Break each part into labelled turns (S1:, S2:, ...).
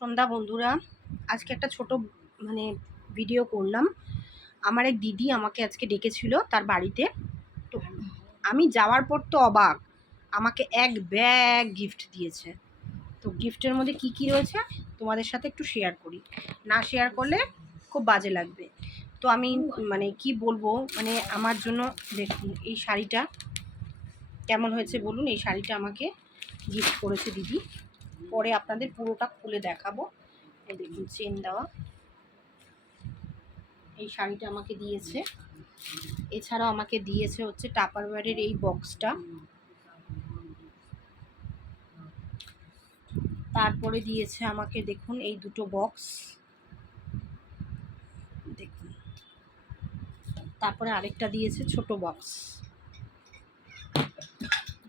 S1: সন্ধ্যা বন্ধুরা, আজকে একটা ছোট মানে ভিডিও করলাম। আমার এক দিদি আমাকে আজকে ডেকেছিল তার বাড়িতে। তো আমি যাওয়ার পর তো অবাক, আমাকে এক ব্যাগ গিফট দিয়েছে। তো গিফটের মধ্যে কি কি রয়েছে তোমাদের সাথে একটু শেয়ার করি। না শেয়ার করলে খুব বাজে লাগবে। তো আমি মানে কি বলব মানে আমার জন্য দেখুন, এই শাড়িটা কেমন হয়েছে বলুন, এই শাড়িটা আমাকে গিফট করেছে দিদি। পরে আপনাদের পুরোটা খুলে দেখাবো। এই দেখুন চেন দেওয়া। এই শাড়িটা আমাকে দিয়েছে। এছাড়াও আমাকে দিয়েছে হচ্ছে টাপারওয়ারের এই বক্সটা তারপরে দিয়েছে আমাকে দেখুন এই দুটো বক্স দেখুন। তারপরে আরেকটা দিয়েছে ছোট বক্স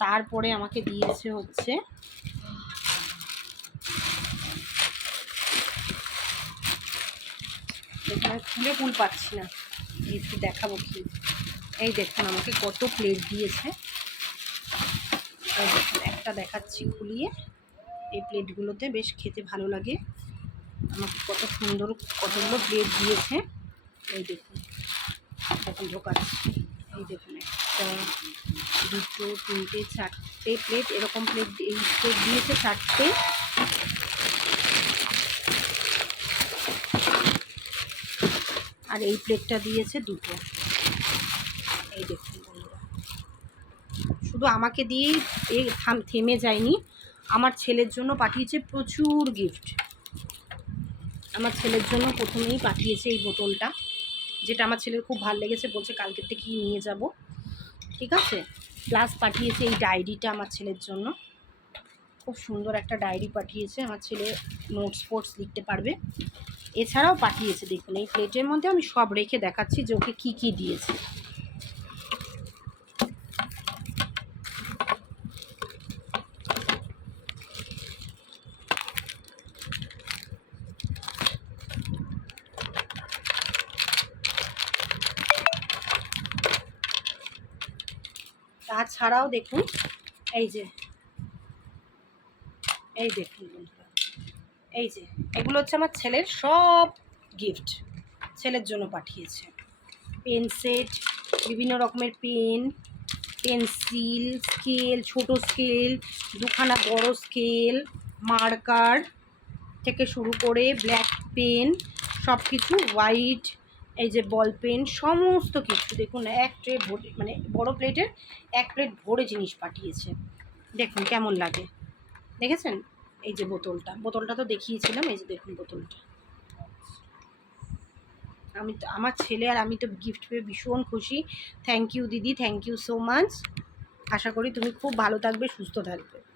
S1: তারপরে আমাকে দিয়েছে হচ্ছে এখানে খুলে ফুল পাচ্ছি না। একটু দেখাবো কি। এই দেখুন, আমাকে কত প্লেট দিয়েছে। দেখুন, একটা দেখাচ্ছি খুলিয়ে। এই প্লেটগুলোতে বেশ খেতে ভালো লাগে। আমাকে কত সুন্দর কতগুলো প্লেট দিয়েছে। এই দেখুন দেখুন ঢোকাচ্ছি। এই দেখুন, একটা, দুটো, তিনটে, চারটে প্লেট এরকম প্লেট এই প্লেট দিয়েছে চারটে। আর এই প্লেটটা দিয়েছে দুটো। এই দেখুন বন্ধুরা। শুধু আমাকে দিয়েই এ থাম, থেমে যায়নি, আমার ছেলের জন্য পাঠিয়েছে প্রচুর গিফট আমার ছেলের জন্য প্রথমেই পাঠিয়েছে এই বোতলটা, যেটা আমার ছেলের খুব ভালো লেগেছে, বলছে কালকের থেকেই নিয়ে যাব। ঠিক আছে? প্লাস পাঠিয়েছে এই ডায়েরিটা আমার ছেলের জন্য। খুব সুন্দর একটা ডায়েরি পাঠিয়েছে, আমার ছেলে নোটস ফোটস লিখতে পারবে। এছাড়াও পাঠিয়েছে, দেখুন, এই প্লেটের মধ্যে আমি সব রেখে দেখাচ্ছি যে ওকে কী কী দিয়েছে। তাছাড়াও দেখুন, এই যে, এই দেখুন। এই যে, এগুলো হচ্ছে আমার ছেলের সব গিফট ছেলের জন্য পাঠিয়েছে। পেন সেট বিভিন্ন রকমের পেন পেন্সিল স্কেল ছোট স্কেল দুখানা বড় স্কেল মার্কার থেকে শুরু করে ব্ল্যাক পেন সব কিছু হোয়াইট এই যে বল পেন সমস্ত কিছু। দেখুন, এক ট্রে ভরে মানে বড় প্লেটের এক প্লেট ভরে জিনিস পাঠিয়েছে। দেখুন, কেমন লাগে। দেখেছেন? এই যে বোতলটা। বোতলটা তো দেখিয়েছিলাম, এই যে দেখুন বোতলটা। আমি তো, আমার ছেলে আর আমি তো গিফট পেয়ে ভীষণ খুশি। থ্যাংক ইউ দিদি থ্যাংক ইউ সো মাচ আশা করি তুমি খুব ভালো থাকবে, সুস্থ থাকবে।